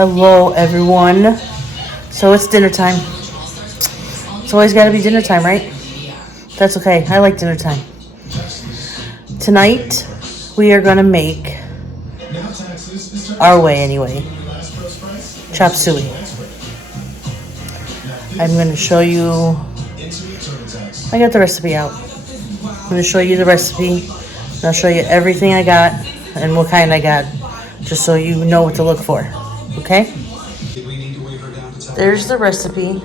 Hello, everyone. So it's dinner time. It's always got to be dinner time, right? That's okay. I like dinner time. Tonight, we are going to make, our way anyway, chop suey. I'm going to show you, I got the recipe out. I'm going to show you the recipe, and I'll show you everything I got and what kind I got, just so you know what to look for, okay? There's the recipe.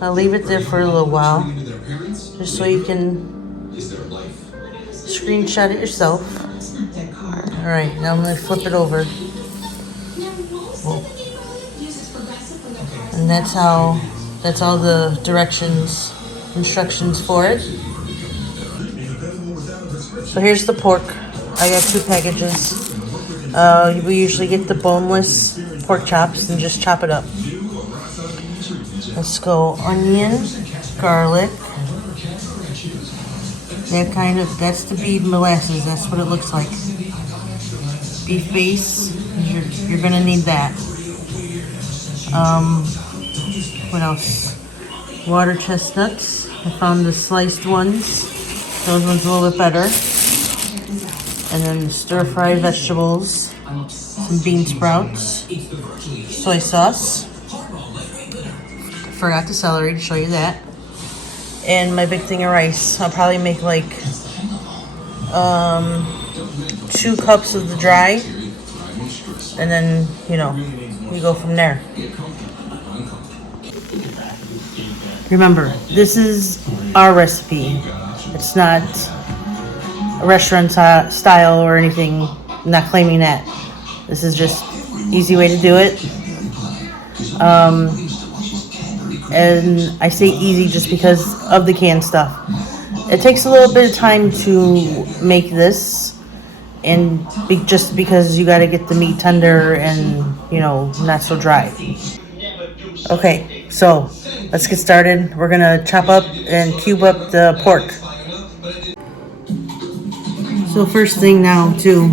I'll leave it there for a little while, just so you can screenshot it yourself. All right, now I'm going to flip it over. Whoa. And that's all the instructions for it. So here's the pork. I got 2 packages. We usually get the boneless pork chops and just chop it up. Let's go onion, garlic. That's the beef molasses. That's what it looks like. Beef base. You're gonna need that. What else? Water chestnuts. I found the sliced ones. Those ones a little bit better. And then stir-fried vegetables, some bean sprouts, soy sauce. Forgot the celery to show you that. And my big thing of rice. I'll probably make like 2 cups of the dry. And then, we go from there. Remember, this is our recipe. It's not a restaurant style or anything. I'm not claiming that. This is just easy way to do it. And I say easy just because of the canned stuff. It takes a little bit of time to make this, and just because you got to get the meat tender and not so dry. Okay, so let's get started. We're gonna chop up and cube up the pork. So first thing now too,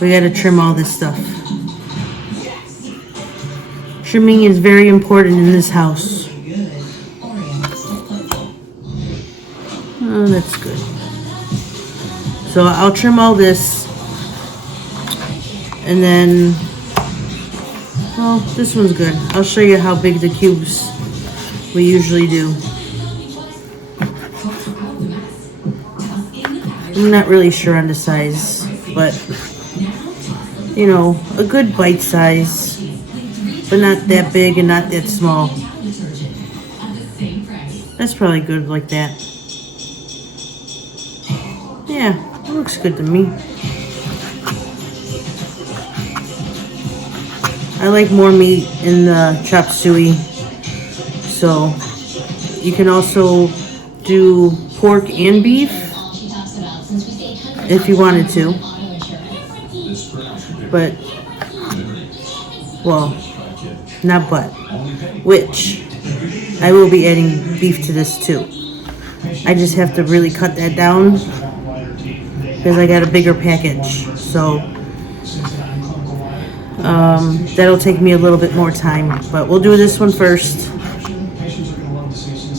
we gotta trim all this stuff. Trimming is very important in this house. Oh, that's good. So I'll trim all this, and then, well, this one's good. I'll show you how big the cubes we usually do. I'm not really sure on the size, but a good bite size, but not that big and not that small. That's probably good like that. Yeah, it looks good to me. I like more meat in the chop suey, so you can also do pork and beef if you wanted to, which I will be adding beef to this too. I just have to really cut that down because I got a bigger package, so that'll take me a little bit more time, but we'll do this one first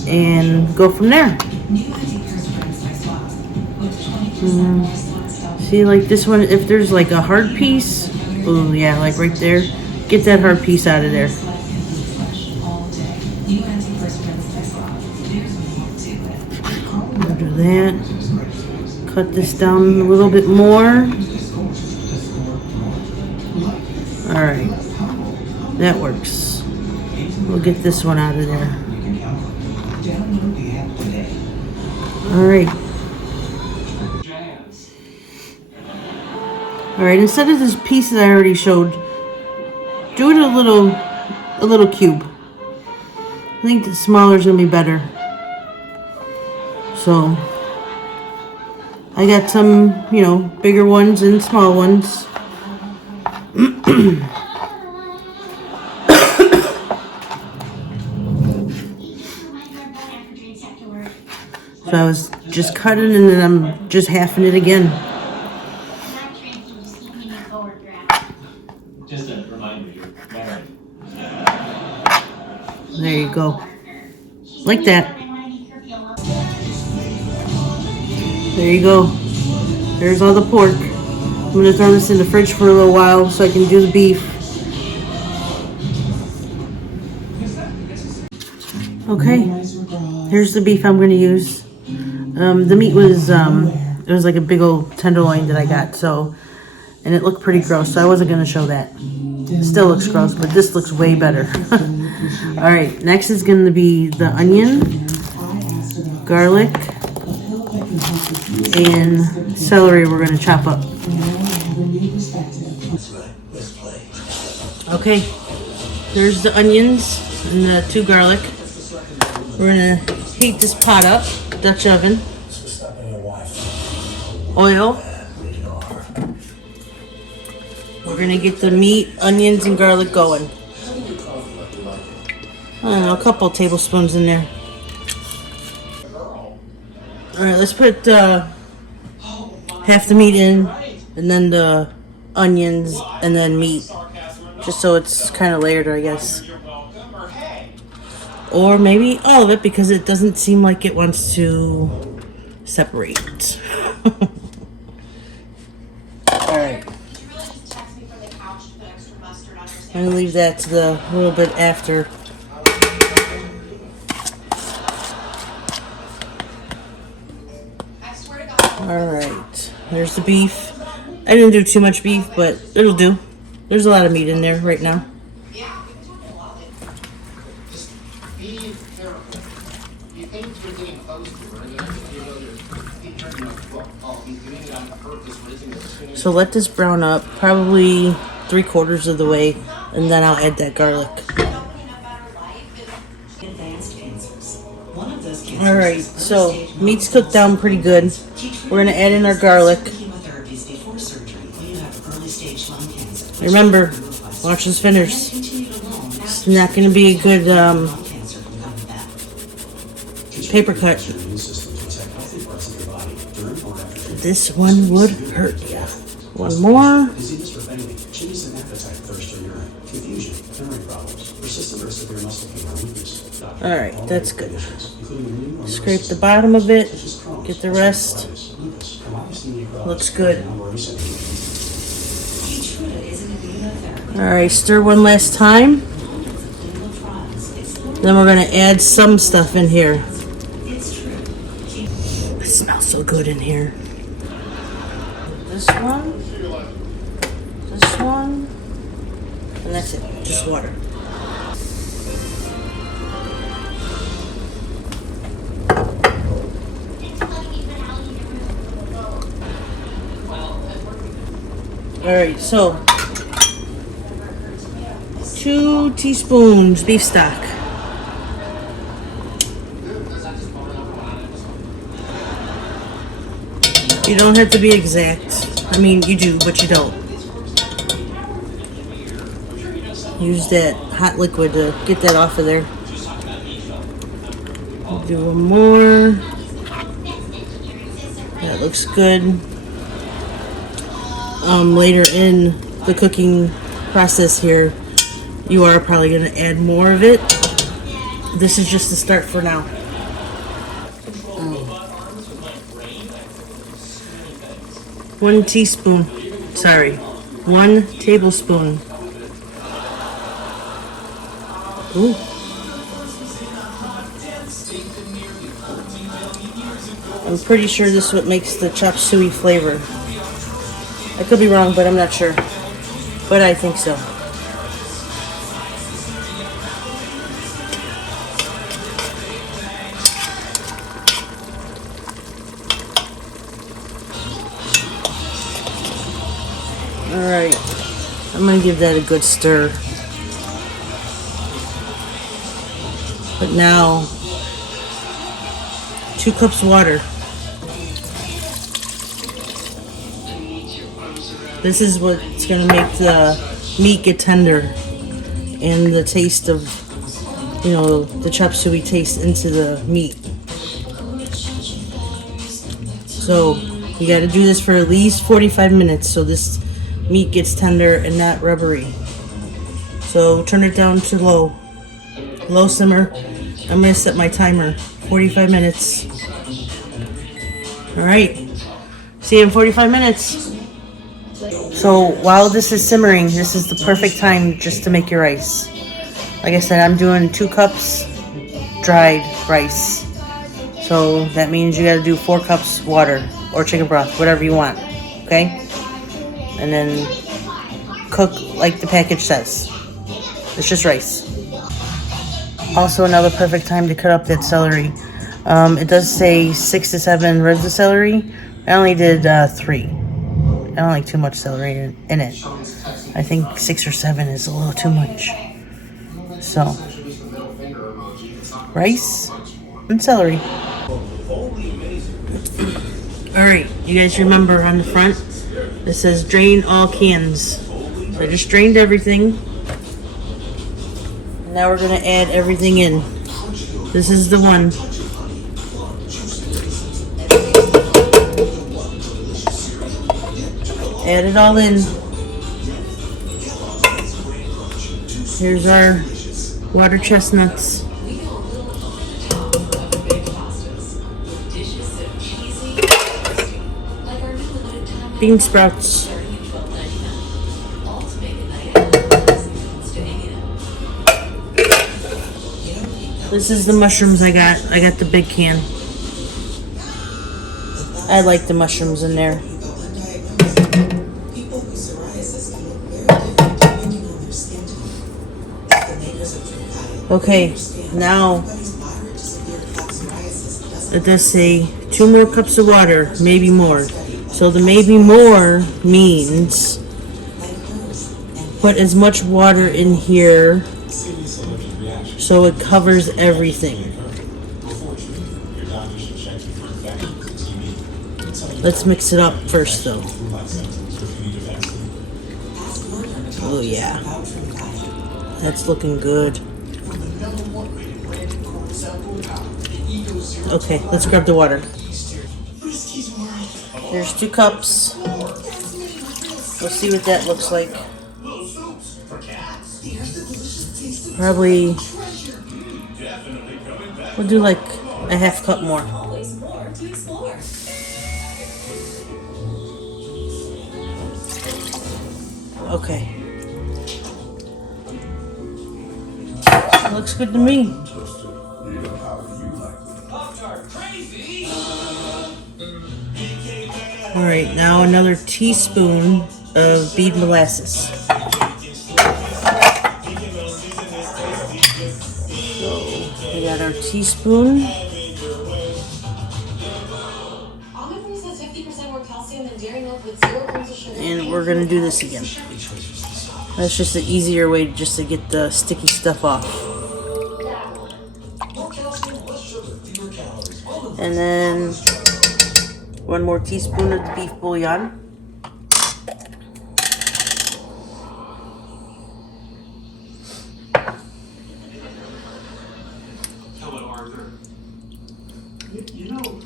and go from there. See, like this one, if there's like a hard piece, oh yeah, like right there, get that hard piece out of there. I'll do that. Cut this down a little bit more. Alright, that works. We'll get this one out of there. Alright. Alright, instead of this piece that I already showed, do it a little cube. I think the smaller is going to be better. So, I got some, bigger ones and small ones. So I was just cutting and then I'm just halving it again. Just a reminder, you're married. There you go. Like that. There you go. There's all the pork. I'm going to throw this in the fridge for a little while so I can do the beef. Okay, here's the beef I'm going to use. The meat was, it was like a big old tenderloin that I got, so, and it looked pretty gross, so I wasn't going to show that. It still looks gross, but this looks way better. Alright, next is going to be the onion, garlic, and celery we're going to chop up. Okay, there's the onions and the 2 garlic. We're going to heat this pot up, Dutch oven, oil. We're going to get the meat, onions, and garlic going. I don't know, a couple tablespoons in there. Alright, let's put half the meat in, and then the onions, and then meat. Just so it's kind of layered, I guess. Or maybe all of it, because it doesn't seem like it wants to separate. Alright. I'm going to leave that to the little bit after. Alright. There's the beef. I didn't do too much beef, but it'll do. There's a lot of meat in there right now. So let this brown up, probably 3/4 of the way, and then I'll add that garlic. Alright, so meat's cooked down pretty good. We're going to add in our garlic. Remember, watch this finish. It's not going to be a good paper cut. This one would hurt ya. One more. Alright, that's good. Scrape the bottom of it. Get the rest. Looks good. Alright, stir one last time. Then we're going to add some stuff in here. It smells so good in here. This one, and that's it, just water. Alright, so 2 teaspoons beef stock. You don't have to be exact. I mean, you do, but you don't. Use that hot liquid to get that off of there. Do one more. That looks good. Later in the cooking process here, you are probably going to add more of it. This is just the start for now. 1 teaspoon. Sorry, 1 tablespoon. Ooh. I'm pretty sure this is what makes the chop suey flavor. I could be wrong, but I'm not sure. But I think so. Alright, I'm going to give that a good stir. But now, 2 cups water. This is what's going to make the meat get tender. And the taste of, you know, the chop suey taste into the meat. So, you got to do this for at least 45 minutes so this meat gets tender and not rubbery. So turn it down to low simmer. I'm gonna set my timer, 45 minutes. All right, see you in 45 minutes. So while this is simmering, this is the perfect time just to make your rice. Like I said, I'm doing 2 cups dried rice. So that means you gotta do 4 cups water or chicken broth, whatever you want, okay? And then cook like the package says. It's just rice. Also another perfect time to cut up that celery. It does say 6 to 7 ribs of celery. I only did 3. I don't like too much celery in it. I think 6 or 7 is a little too much. So, rice and celery. Alright, you guys remember on the front, it says drain all cans. So I just drained everything. Now we're going to add everything in. This is the one. Add it all in. Here's our water chestnuts. Bean sprouts. This is the mushrooms I got. I got the big can. I like the mushrooms in there. Okay, now it does say 2 more cups of water, maybe more. So the maybe more means put as much water in here so it covers everything. Let's mix it up first though. Oh yeah. That's looking good. Okay, let's grab the water. There's 2 cups. We'll see what that looks like. Probably, we'll do like a half cup more. Okay. Looks good to me. Alright, now another teaspoon of bead molasses. So we got our teaspoon. And we're gonna do this again. That's just an easier way just to get the sticky stuff off. And then 1 more teaspoon of the beef bouillon. Hello, Arthur. You know,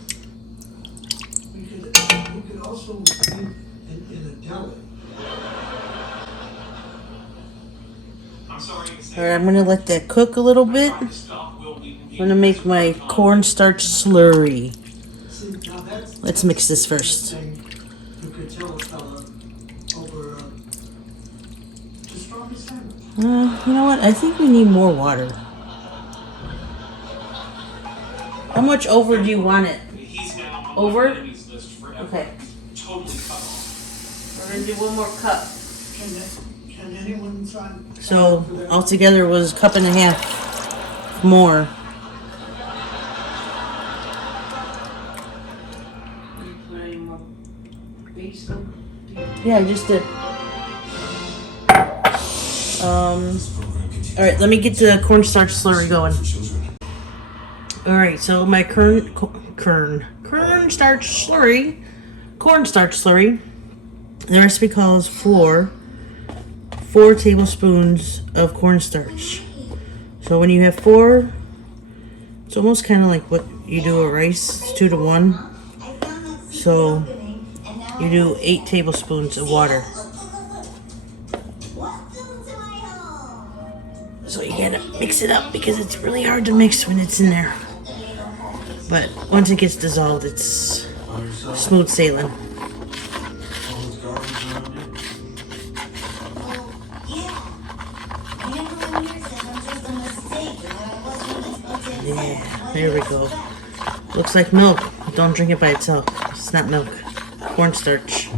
we could also live in a deli. Alright, I'm gonna let that cook a little bit. I'm gonna make my cornstarch slurry. Let's mix this first. You know what? I think we need more water. How much over do you want it? Over? Okay. We're gonna do 1 more cup. So altogether was a cup and a half more. Yeah, I just did. Alright, let me get the cornstarch slurry going. Alright, so my cornstarch slurry, the recipe calls for 4 tablespoons of cornstarch. So when you have 4, it's almost kind of like what you do a rice, it's 2 to 1. So you do 8 tablespoons of water. So you gotta mix it up because it's really hard to mix when it's in there. But once it gets dissolved, it's smooth sailing. Yeah, there we go. Looks like milk. Don't drink it by itself. It's not milk. Cornstarch.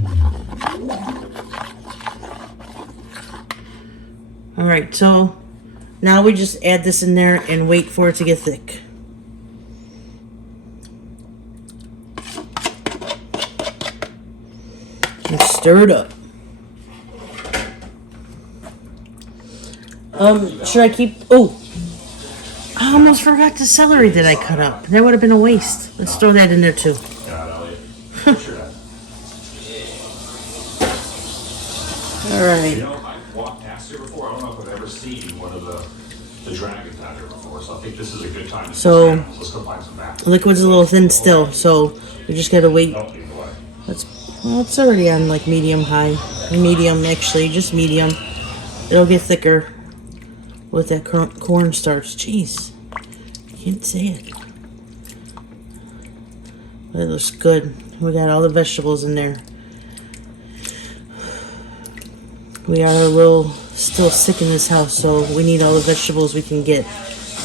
Alright, so now we just add this in there and wait for it to get thick. And stir it up. Should I keep... Oh! I almost forgot the celery that I cut up. That would have been a waste. Let's throw that in there too. Alright. You know, I've walked past here before. I don't know if I've ever seen one of the dragons out here before, so I think this is a good time to So, let's go find some back. Liquid's a little thin still, so we just gotta wait. Don't lead the way. Well, it's already on like medium high. Medium, actually, just medium. It'll get thicker with that cornstarch. Jeez. Can't say it. That looks good. We got all the vegetables in there. We are a little still sick in this house, so we need all the vegetables we can get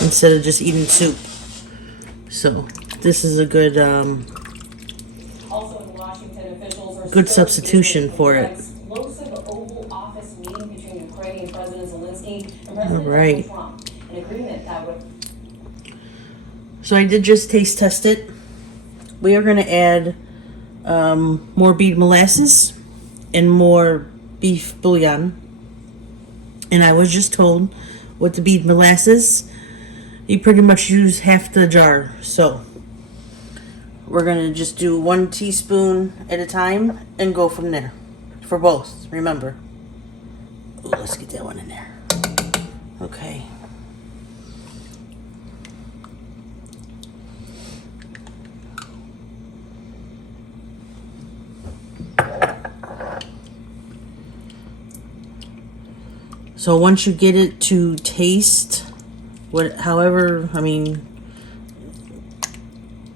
instead of just eating soup. So this is a good good substitution for it. All right. So I did just taste test it. We are going to add more beef molasses and more beef bouillon. And I was just told with the beef molasses, you pretty much use half the jar. So we're going to just do 1 teaspoon at a time and go from there. For both, remember. Ooh, let's get that one in there. Okay. So once you get it to taste, however, I mean,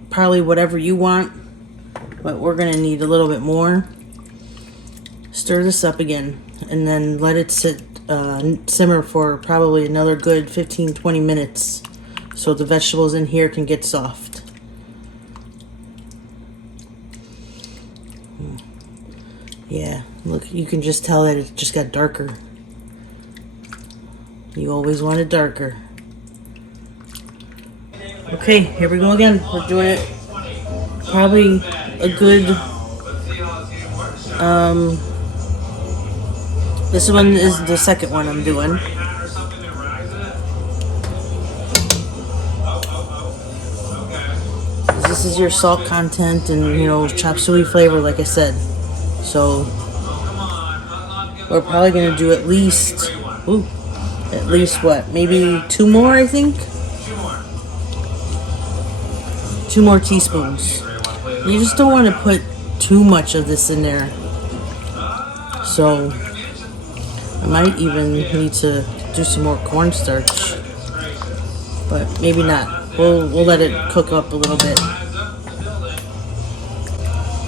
probably whatever you want, but we're gonna need a little bit more. Stir this up again, and then let it simmer for probably another good 15-20 minutes, so the vegetables in here can get soft. Yeah, look, you can just tell that it just got darker. You always want it darker. Okay, here we go again. We're doing it probably a good, this one is the second one I'm doing. This is your salt content and, you know, chop suey flavor, like I said. So, we're probably going to do at least, what, maybe 2 more, I think? 2 more teaspoons. You just don't want to put too much of this in there. So, I might even need to do some more cornstarch. But maybe not. We'll let it cook up a little bit.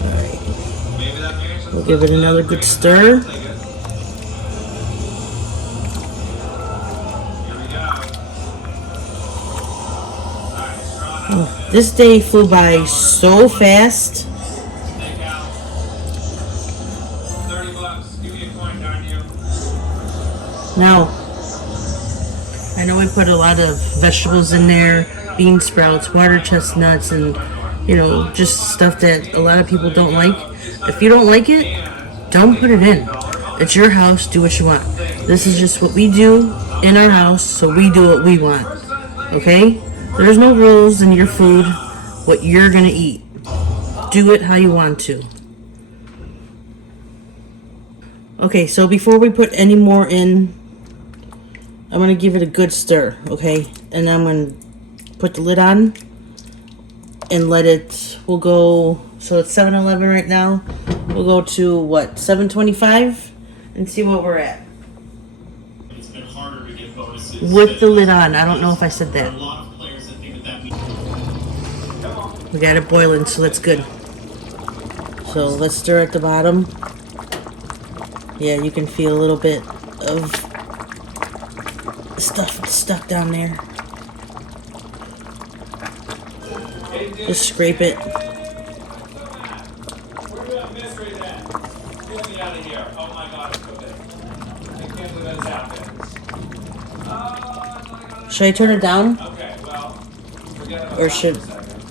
Alright. We'll give it another good stir. This day flew by so fast. Now, I know I put a lot of vegetables in there, bean sprouts, water chestnuts, and, you know, just stuff that a lot of people don't like. If you don't like it, don't put it in. It's your house, do what you want. This is just what we do in our house, so we do what we want. Okay? There's no rules in your food, what you're gonna eat. Do it how you want to. Okay, so before we put any more in, I'm gonna give it a good stir, okay? And I'm gonna put the lid on and let it, we'll go, so it's 7-Eleven right now. We'll go to, what, 7:25 and see what we're at. It's been harder to get bonus with the lid on. I don't know if I said that. We got it boiling, so that's good. So let's stir at the bottom. Yeah, you can feel a little bit of stuff stuck down there. Just scrape it. Should I turn it down? Or should...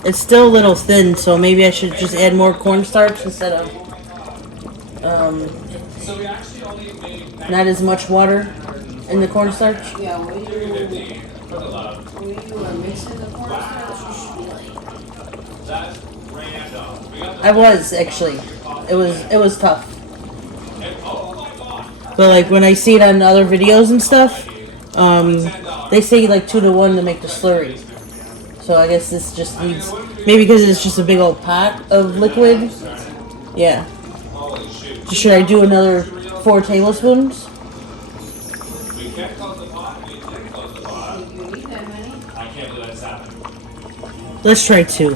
It's still a little thin, so maybe I should just add more cornstarch instead of not as much water in the cornstarch. Yeah, when you are mixing the cornstarch, you should be like. I was actually. It was tough. But like when I see it on other videos and stuff, they say like 2-to-1 to make the slurry. So I guess this just needs, maybe because it's just a big old pot of liquid. Yeah. Should I do another 4 tablespoons? Let's try 2.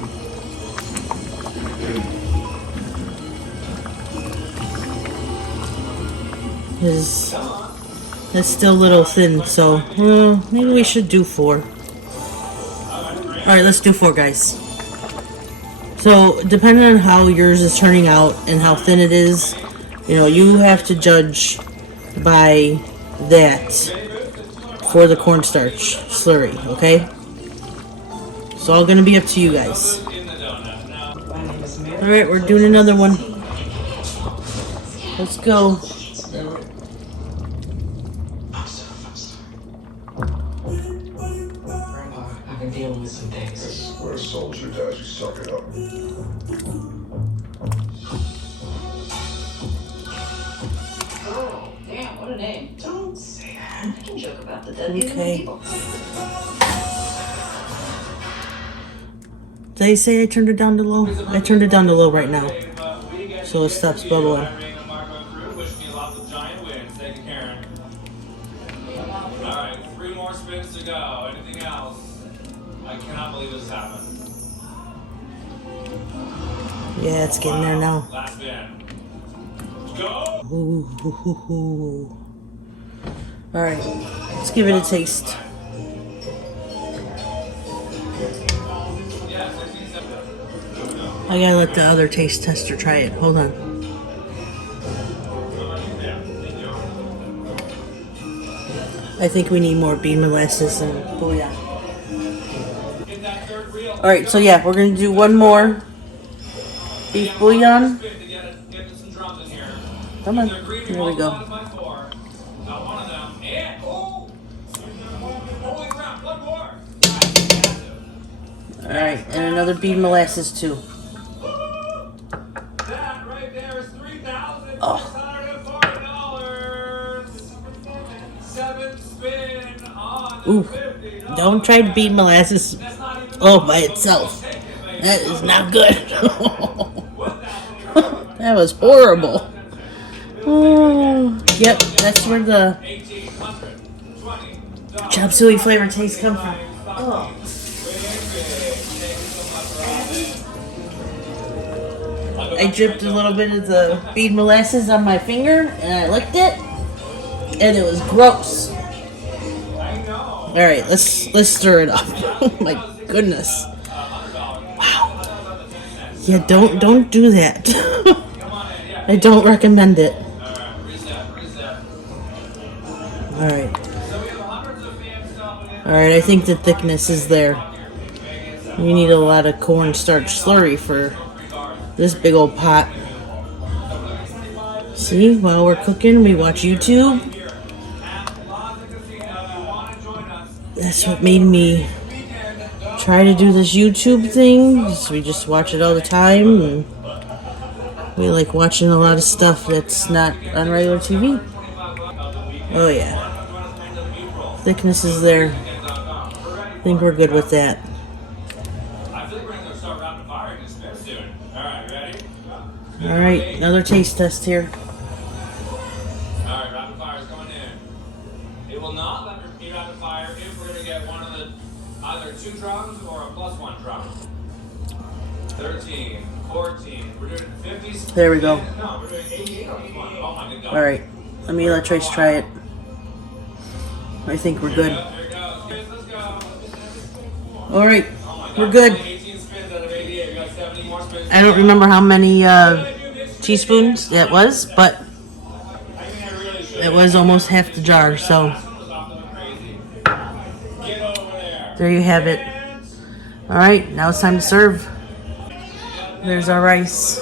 Because it's still a little thin, so maybe we should do 4. Alright, let's do 4, guys. So, depending on how yours is turning out and how thin it is, you know, you have to judge by that for the cornstarch slurry, okay? It's all gonna be up to you guys. Alright, we're doing another one. Let's go. I've been dealing with some things. That's what a soldier does, you suck it up. Oh, damn, what a name. Don't say that. I can joke about the dead Okay. people. Did I say I turned it down to low? I turned it down to low right now. So it stops bubbling. Alright, 3 more spins to go. Anything else? I cannot believe this happened. Yeah, it's getting there now. Last spin. Go! Ooh. Alright, let's give it a taste. I gotta let the other taste tester try it. Hold on. I think we need more bean molasses and bouillon. Alright, so yeah, we're gonna do one more beef bouillon. Come on, here we go. Alright, and another bean molasses too. That right there is $3,640. Oh. 7 spin on the Ooh, $50. don't try bean molasses all by itself. That is not good. That was horrible. Oh, yep, that's where the chop suey flavor taste come from. Oh. I dripped a little bit of the bean molasses on my finger and I licked it and it was gross. Alright, let's stir it up. Oh my goodness. Wow. Yeah, don't do that. I don't recommend it. Alright. Alright, I think the thickness is there. You need a lot of cornstarch slurry for this big old pot. See, while we're cooking, we watch YouTube. That's what made me try to do this YouTube thing. We just watch it all the time, and we like watching a lot of stuff that's not on regular TV. Oh yeah. Thickness is there. I think we're good with that. Alright, another taste test here. Alright, rapid fire is going in. It will not let me rapid fire higher if we're gonna get one of the either 2 drums or a +1 drum. 13, 14. We're doing 50. There we go. No, we're doing 88 on this one. Oh my good God. Alright, let Trace try it. I think we're good. There it goes. Kids, let's go. Alright, Oh my God. we're good. 18 spins out of 88. We got 70 more spins. I don't remember how many teaspoons it was, but it was almost half the jar, so there you have it. Alright, now it's time to serve. There's our rice.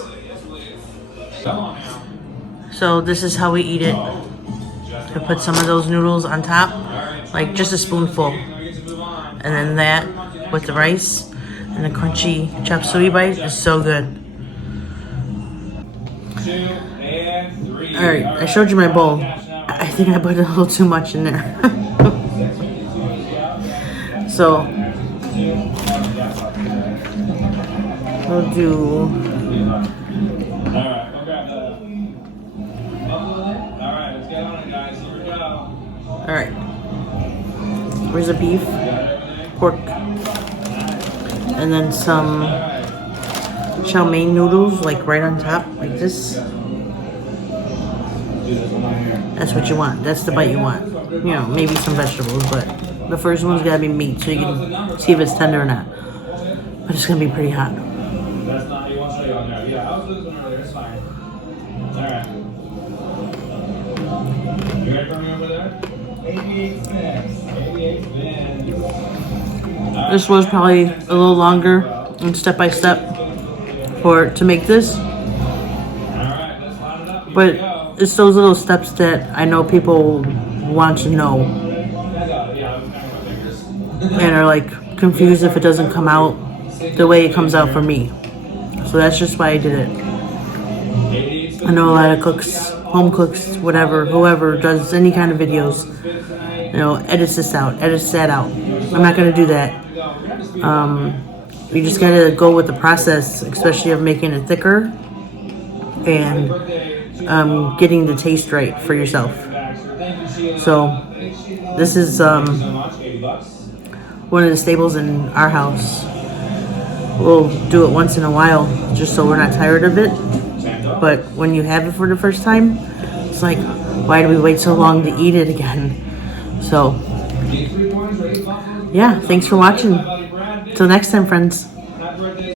So this is how we eat it. I put some of those noodles on top, like just a spoonful. And then that with the rice and the crunchy chop suey bite is so good. Alright, I showed you my bowl. I think I put a little too much in there. So we'll do Alright, we'll grab the. Alright, let's get on it, guys. Here we go. alright. Where's the beef? Pork. And then some chow mein noodles, like right on top, like this. That's what you want. That's the bite you want. You know, maybe some vegetables, but the first one's gotta be meat so you can see if it's tender or not. But it's gonna be pretty hot. That's not, he won't show you on there. Yeah, I was losing earlier, it's fine. Alright. You ready for me over there? 88 spins. 88 spins. This was probably a little longer and step by step to make this. Alright, let's line it up. Here But we go. it's those little steps that I know people want to know Yeah, I'm counting my fingers. and are like confused if it doesn't come out the way it comes out for me. So that's just why I did it. 88 spins. I know a lot of cooks, home cooks, whatever, whoever does any kind of videos, you know, edits this out, edits that out. I'm not gonna do that. You just gotta go with the process, especially of making it thicker and getting the taste right for yourself. So this is one of the staples in our house. We'll do it once in a while just so we're not tired of it. But when you have it for the first time, it's like, why do we wait so long to eat it again? So yeah, thanks for watching. Till next time, friends.